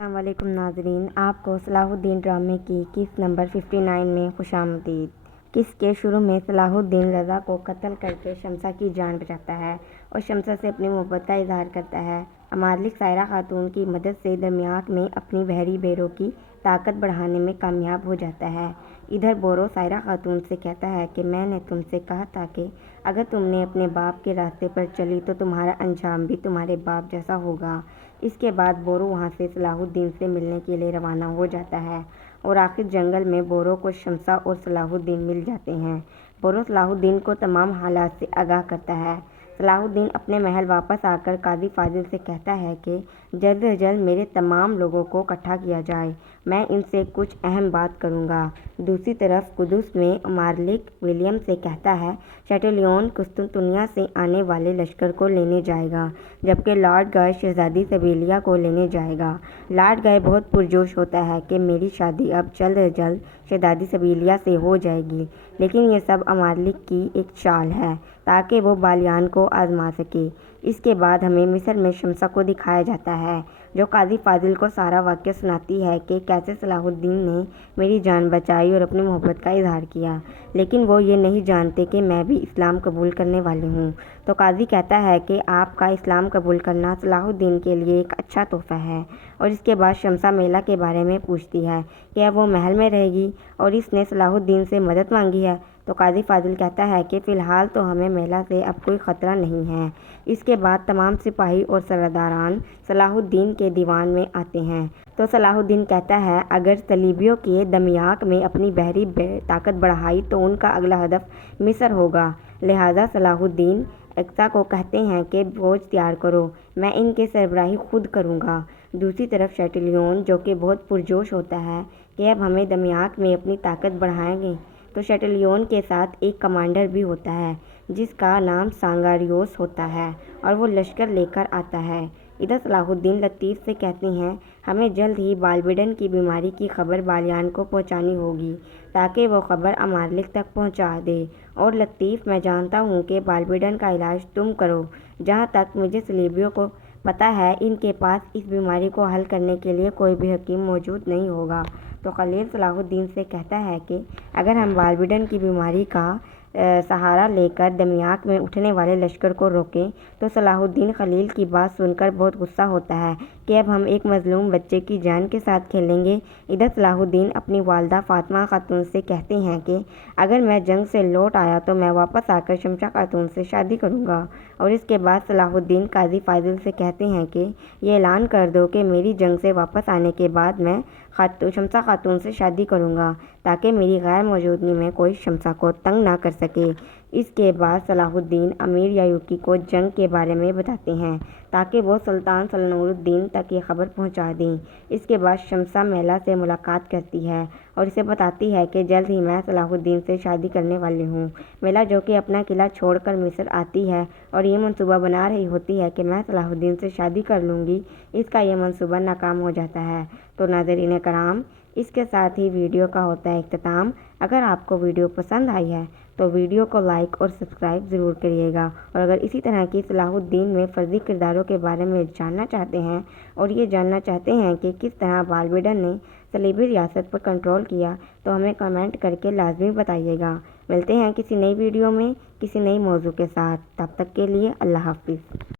السلام علیکم ناظرین، آپ کو صلاح الدین ڈرامے کی قسط نمبر 59 میں خوش آمدید۔ قسط کے شروع میں صلاح الدین رضا کو قتل کر کے شمسا کی جان بچاتا ہے اور شمسا سے اپنی محبت کا اظہار کرتا ہے۔ عمالق سائرہ خاتون کی مدد سے دمیاق میں اپنی بحری بیڑوں کی طاقت بڑھانے میں کامیاب ہو جاتا ہے۔ ادھر بورو سائرہ خاتون سے کہتا ہے کہ میں نے تم سے کہا تھا کہ اگر تم نے اپنے باپ کے راستے پر چلی تو تمہارا انجام بھی تمہارے باپ جیسا ہوگا۔ اس کے بعد بورو وہاں سے صلاح الدین سے ملنے کے لیے روانہ ہو جاتا ہے اور آخر جنگل میں بورو کو شمسا اور صلاح الدین مل جاتے ہیں۔ بورو صلاح الدین کو تمام حالات سے آگاہ کرتا ہے۔ صلاح الدین اپنے محل واپس آ کر قاضی فاضل سے کہتا ہے کہ جلد از جلد میرے تمام لوگوں کو اکٹھا کیا جائے، میں ان سے کچھ اہم بات کروں گا۔ دوسری طرف قدس میں عمالق ولیم سے کہتا ہے چیٹلیون قسطنطنیہ سے آنے والے لشکر کو لینے جائے گا، جبکہ لارڈ گائے شہزادی سبیلیا کو لینے جائے گا۔ لارڈ گائے بہت پرجوش ہوتا ہے کہ میری شادی اب جلد از جلد شہزادی سبیلیا سے ہو جائے گی، لیکن یہ سب عمالق کی ایک چال ہے تاکہ وہ بالیان کو آزما سکے۔ اس کے بعد ہمیں مصر میں شمسا کو دکھایا جاتا ہے جو قاضی فاضل کو سارا واقعہ سناتی ہے کہ کیسے صلاح الدین نے میری جان بچائی اور اپنی محبت کا اظہار کیا، لیکن وہ یہ نہیں جانتے کہ میں بھی اسلام قبول کرنے والی ہوں۔ تو قاضی کہتا ہے کہ آپ کا اسلام قبول کرنا صلاح الدین کے لیے ایک اچھا تحفہ ہے، اور اس کے بعد شمسا میلہ کے بارے میں پوچھتی ہے کہ اب وہ محل میں رہے گی اور اس نے صلاح الدین سے مدد مانگی ہے۔ تو قاضی فاضل کہتا ہے کہ فی الحال تو ہمیں میلہ سے اب کوئی خطرہ نہیں ہے۔ اس کے بعد تمام سپاہی اور سرداران صلاح الدین کے دیوان میں آتے ہیں۔ تو صلاح الدین کہتا ہے اگر صلیبیوں کے دمیاق میں اپنی بحری طاقت بڑھائی تو ان کا اگلا ہدف مصر ہوگا، لہٰذا صلاح الدین اقصی کو کہتے ہیں کہ فوج تیار کرو، میں ان کی سربراہی خود کروں گا۔ دوسری طرف شیٹلیون جو کہ بہت پرجوش ہوتا ہے کہ اب ہمیں دمیاق میں اپنی طاقت بڑھائیں گے، تو شیٹلیون کے ساتھ ایک کمانڈر بھی ہوتا ہے جس کا نام سانگاریوس ہوتا ہے اور وہ لشکر لے کر آتا ہے۔ ادھر صلاح الدین لطیف سے کہتے ہیں ہمیں جلد ہی بالبیڈن کی بیماری کی خبر بالیان کو پہنچانی ہوگی تاکہ وہ خبر عمالق تک پہنچا دے، اور لطیف میں جانتا ہوں کہ بالبیڈن کا علاج تم کرو، جہاں تک مجھے صلیبیوں کو پتہ ہے ان کے پاس اس بیماری کو حل کرنے کے لیے کوئی بھی حکیم موجود نہیں ہوگا۔ تو خلیل صلاح الدین سے کہتا ہے کہ اگر ہم بالبیڈن کی بیماری کا سہارا لے کر دمیاق میں اٹھنے والے لشکر کو روکیں تو صلاح الدین خلیل کی بات سن کر بہت غصہ ہوتا ہے کہ اب ہم ایک مظلوم بچے کی جان کے ساتھ کھیلیں گے۔ ادھر صلاح الدین اپنی والدہ فاطمہ خاتون سے کہتے ہیں کہ اگر میں جنگ سے لوٹ آیا تو میں واپس آ کر شمسا خاتون سے شادی کروں گا، اور اس کے بعد صلاح الدین قاضی فاضل سے کہتے ہیں کہ یہ اعلان کر دو کہ میری جنگ سے واپس آنے کے بعد میں شمسا خاتون سے شادی کروں گا تاکہ میری غیر موجودگی میں کوئی شمسا کو تنگ نہ کر سکے۔ اس کے بعد صلاح الدین امیر یایوکی کو جنگ کے بارے میں بتاتے ہیں تاکہ وہ سلطان سلنور الدین تک یہ خبر پہنچا دیں۔ اس کے بعد شمسا میلہ سے ملاقات کرتی ہے اور اسے بتاتی ہے کہ جلد ہی میں صلاح الدین سے شادی کرنے والی ہوں۔ میلہ جو کہ اپنا قلعہ چھوڑ کر مصر آتی ہے اور یہ منصوبہ بنا رہی ہوتی ہے کہ میں صلاح الدین سے شادی کر لوں گی، اس کا یہ منصوبہ ناکام ہو جاتا ہے۔ تو ناظرین کرام، اس کے ساتھ ہی ویڈیو کا ہوتا ہے اختتام۔ اگر آپ کو ویڈیو پسند آئی ہے تو ویڈیو کو لائک اور سبسکرائب ضرور کریے گا، اور اگر اسی طرح کی صلاح الدین میں فرضی کرداروں کے بارے میں جاننا چاہتے ہیں اور یہ جاننا چاہتے ہیں کہ کس طرح بالبیڈن نے صلیبی ریاست پر کنٹرول کیا تو ہمیں کمنٹ کر کے لازمی بتائیے گا۔ ملتے ہیں کسی نئی ویڈیو میں کسی نئی موضوع کے ساتھ، تب تک کے لیے اللہ حافظ۔